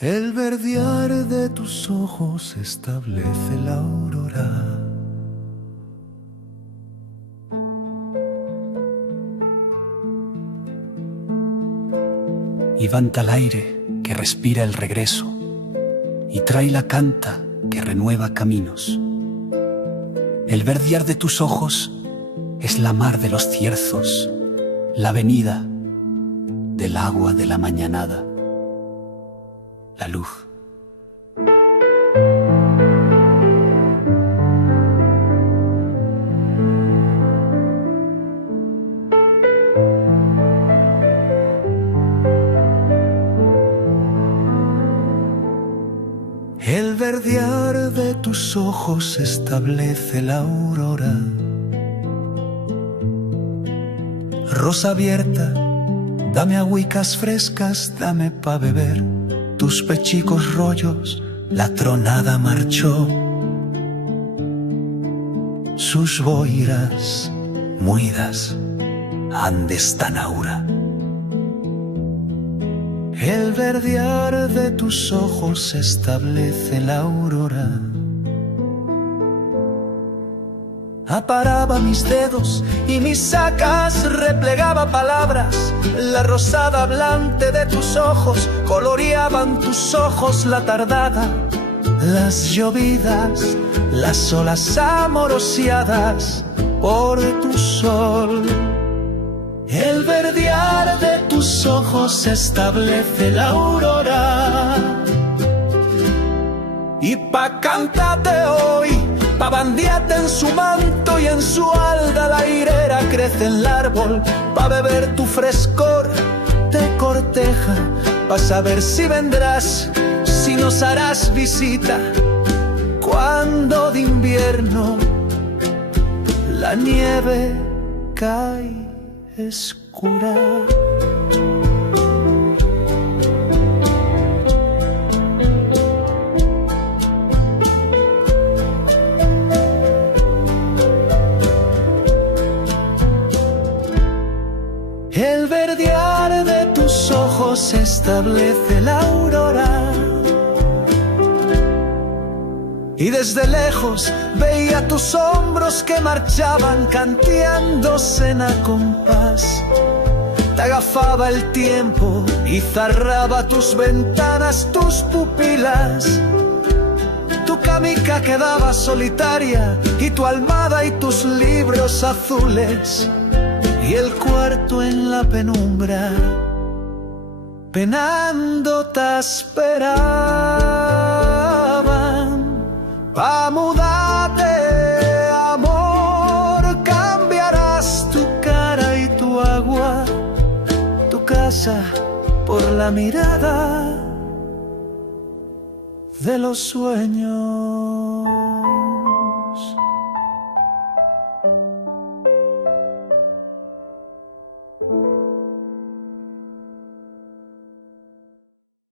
El verdear de tus ojos establece la aurora. Y vanta el aire que respira el regreso, y trae la canta que renueva caminos. El verdear de tus ojos es la mar de los cierzos, la venida del agua de la mañanada, la luz. El verdear de tus ojos establece la aurora. Rosa abierta, dame agüicas frescas, dame pa' beber. Tus pechicos rollos, la tronada marchó. Sus boiras muidas, ande esta naura. El verdear de tus ojos establece la aurora. Aparaba mis dedos y mis sacas replegaba palabras. La rosada hablante de tus ojos coloreaban tus ojos la tardada. Las llovidas, las olas amoroseadas por tu sol. El verdear de tus ojos establece la aurora. Y pa' cantarte hoy, pa' bandearte en su manto y en su alda la hirera crece en el árbol. Pa' beber tu frescor te corteja, pa' saber si vendrás, si nos harás visita. Cuando de invierno la nieve cae escura. El verdear de tus ojos establece la aurora. Y desde lejos veía tus hombros que marchaban canteándose en a compás. Te agafaba el tiempo y cerraba tus ventanas, tus pupilas. Tu camica quedaba solitaria y tu almohada y tus libros azules. Y el cuarto en la penumbra, penando te esperaban. Pa' mudarte, amor, cambiarás tu cara y tu agua, tu casa por la mirada de los sueños.